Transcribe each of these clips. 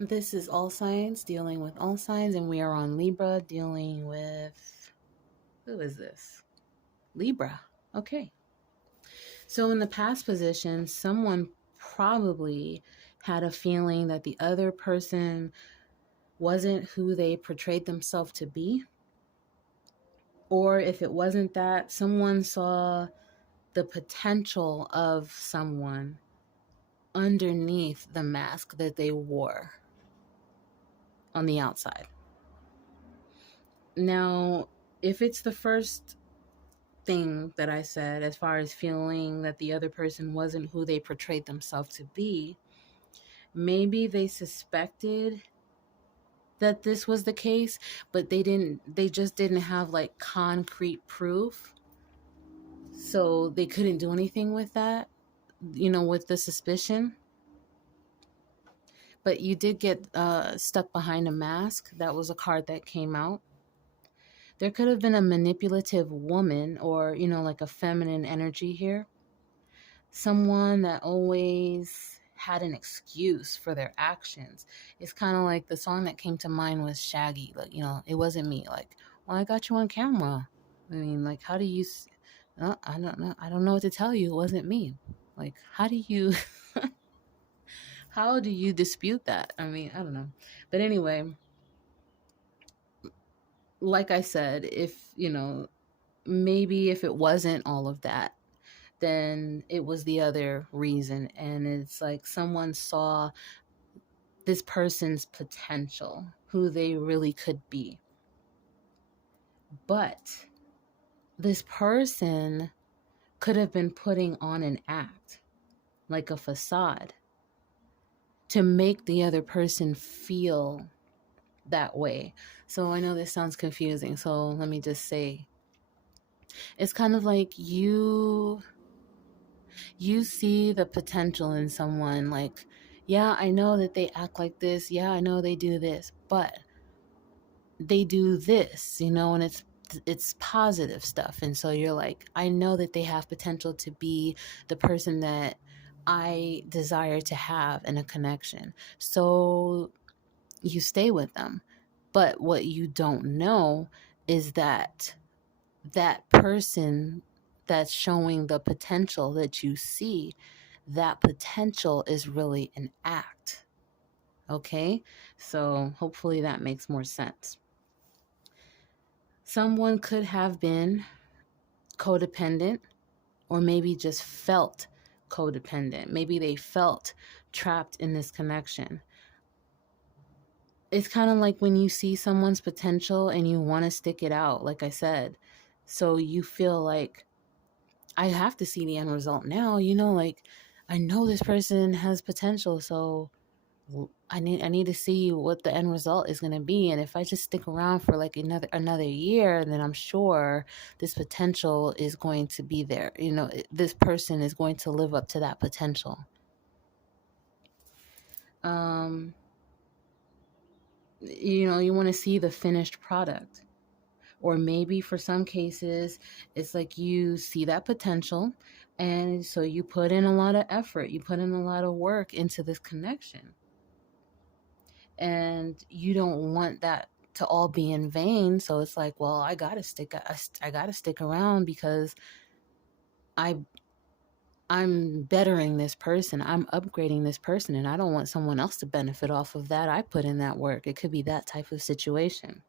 This is All Signs, dealing with all signs, and we are on Libra, dealing with. Who is this? Libra. Okay. So, in the past position, someone probably had a feeling that the other person wasn't who they portrayed themselves to be. Or if it wasn't that, someone saw the potential of someone underneath the mask that they wore on the outside. Now, if it's the first thing that I said, as far as feeling that the other person wasn't who they portrayed themselves to be, maybe they suspected that this was the case, but they just didn't have like concrete proof. So they couldn't do anything with that, with the suspicion. But you did get stuck behind a mask. That was a card that came out. There could have been a manipulative woman or, like a feminine energy here. Someone that always had an excuse for their actions. It's kind of like the song that came to mind was Shaggy. Like, it wasn't me. Like, well, I got you on camera. I mean, like, how do you. I don't know. I don't know what to tell you. It wasn't me. Like, how do you. How do you dispute that? I mean, I don't know. But anyway, like I said, if, maybe if it wasn't all of that, then it was the other reason. And it's like someone saw this person's potential, who they really could be. But this person could have been putting on an act, like a facade, to make the other person feel that way. So I know this sounds confusing. So let me just say, it's kind of like you see the potential in someone, like, yeah, I know that they act like this, yeah, I know they do this, but they do this, and it's positive stuff. And so you're like, I know that they have potential to be the person that I desire to have in a connection. So you stay with them. But what you don't know is that that person that's showing the potential that you see, that potential is really an act. Okay? So hopefully that makes more sense. Someone could have been codependent, or maybe just felt codependent. Maybe they felt trapped in this connection. It's kind of like when you see someone's potential and you want to stick it out, like I said. So you feel like, I have to see the end result now, like, I know this person has potential, so I need to see what the end result is going to be. And if I just stick around for like another year, then I'm sure this potential is going to be there. This person is going to live up to that potential. Um, you want to see the finished product. Or maybe for some cases, it's like you see that potential, and so you put in a lot of effort, you put in a lot of work into this connection. And you don't want that to all be in vain. So it's like, well, I gotta stick around because I I'm bettering this person, I'm upgrading this person, and I don't want someone else to benefit off of that. I put in that work. It could be that type of situation.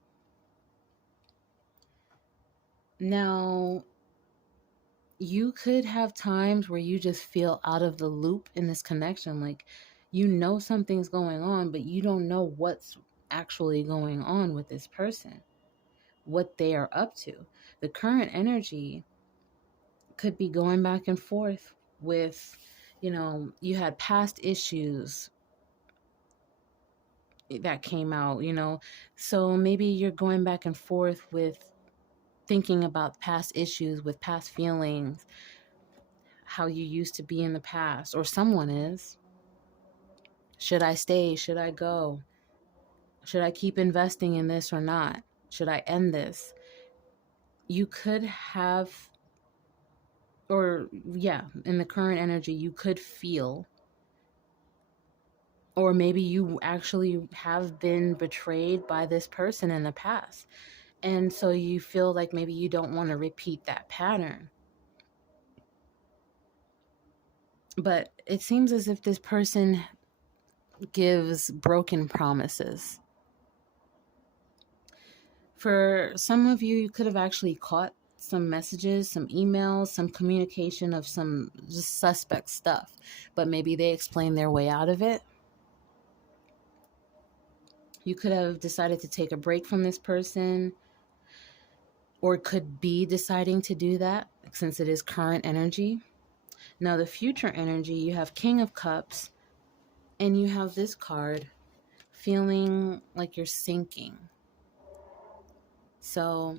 Now, you could have times where you just feel out of the loop in this connection. Like, something's going on, but you don't know what's actually going on with this person, what they are up to. The current energy could be going back and forth with, you had past issues that came out, so maybe you're going back and forth with thinking about past issues, with past feelings, how you used to be in the past, or someone is. Should I stay? Should I go? Should I keep investing in this or not? Should I end this? You could have, or yeah, in the current energy, you could feel Or maybe you actually have been betrayed by this person in the past. And so you feel like maybe you don't want to repeat that pattern. But it seems as if this person gives broken promises. For some of you, you could have actually caught some messages, some emails, some communication of some just suspect stuff, but maybe they explained their way out of it. You could have decided to take a break from this person, or could be deciding to do that since it is current energy. Now, the future energy, you have King of Cups, and you have this card, feeling like you're sinking. So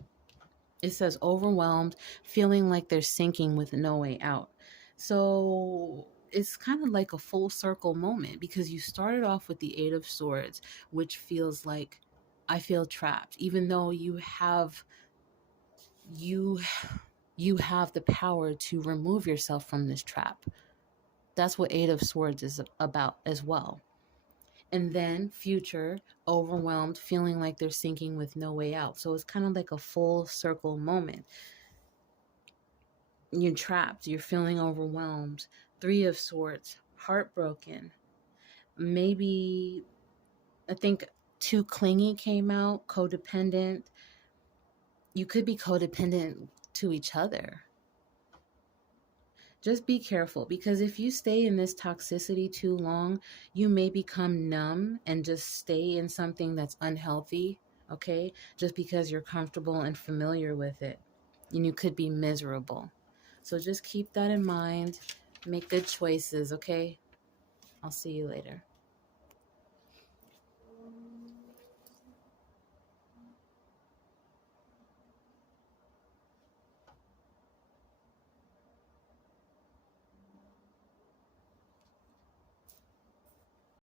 it says overwhelmed, feeling like they're sinking with no way out. So it's kind of like a full circle moment, because you started off with the Eight of Swords, which feels like I feel trapped, even though you you have the power to remove yourself from this trap. That's what Eight of Swords is about as well. And then future, overwhelmed, feeling like they're sinking with no way out. So it's kind of like a full circle moment. You're trapped, you're feeling overwhelmed. Three of Swords, heartbroken. Maybe, I think too clingy came out, codependent. You could be codependent to each other. Just be careful, because if you stay in this toxicity too long, you may become numb and just stay in something that's unhealthy, okay? Just because you're comfortable and familiar with it. And you could be miserable. So just keep that in mind. Make good choices, okay? I'll see you later.